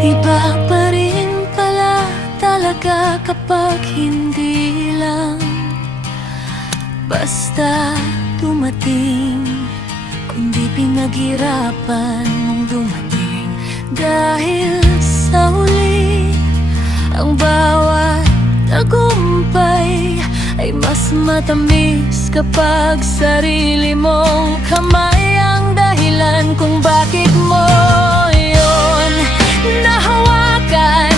Iba pa rin pala talaga kapag hindi lang basta dumating, kundi pinaghirapan mong dumating. Dahil sa huli, ang bawat tagumpay ay mas matamis kapag sarili mong kamay ang dahilan kung bakit mo yun nahawakan.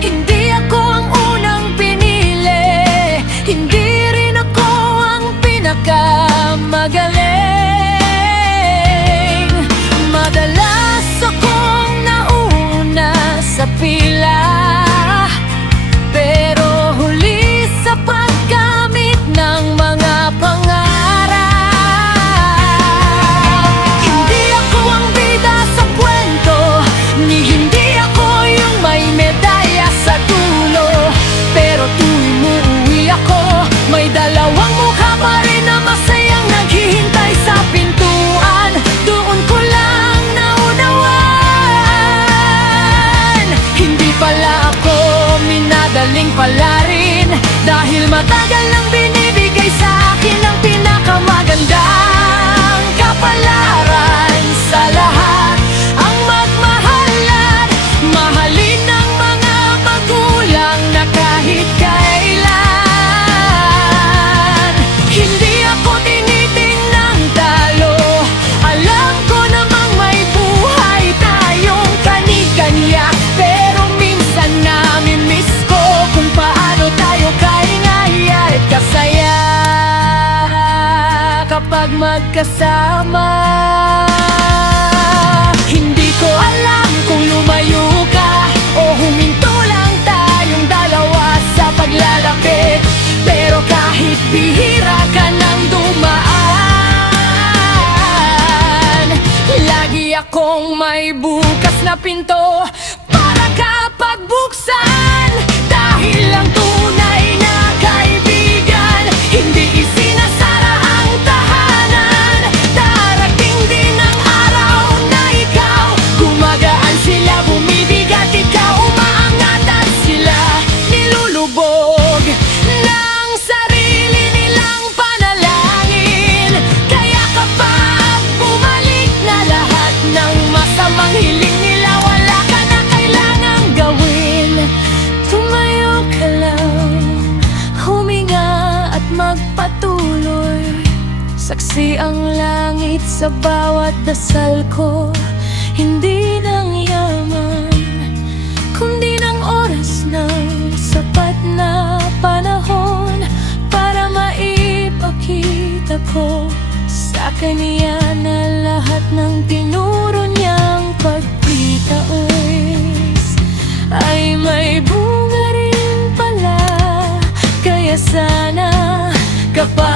Hindi ako ang unang pinili, hindi rin ako ang pinakamagaling. Madalas akong nauna sa pila, pero huli sa paggamit ng mga pangarap. Hindi ako ang bida sa kwento, ni hindi ako yung may medalya sa dulo. Pero tuwing uuwi ako, may dalawang mukha pa rin na masayang naghihintay sa pintuan. Doon ko lang naunawaan, hindi pala ako minadaling pala rin, dahil matagal nang binibigay sa akin ang pinakamagandang kapalaran sa lahat. Ang magmahal at mahalin ng mga magulang na kahit kailan. Hindi ako tinitingnang talo, alam ko namang may buhay tayong kani-kanya. Pero minsan nami-miss ko kung paano tayo kaingay at kasaya kapag magkasama. Hindi ko alam kung lumayo ka o huminto lang tayong dalawa sa paglalapit. Pero kahit bihira ka nang dumaan, lagi akong may bukas na pinto para kapag buksan. Dahil ang tunay na kaibigan, hindi isinasara ang tahanan. Darating din ang araw na ikaw gumagaan, sila bumibigat, ikaw umaangat at sila nilulubog ng sarili nilang panalangin. Kaya kapag bumalik na lahat ng masamang hiling nila, wala ka na kailangang gawin. Tumayo ka lang, huminga at magpatuloy. Saksi ang langit sa bawat dasal ko, hindi ng yaman, kundi ng oras ng sapat na panahon para maipakita ko sa kanya na lahat ng tinuro niyang pagtitiis ay may bunga rin pala. Kaya sana kapag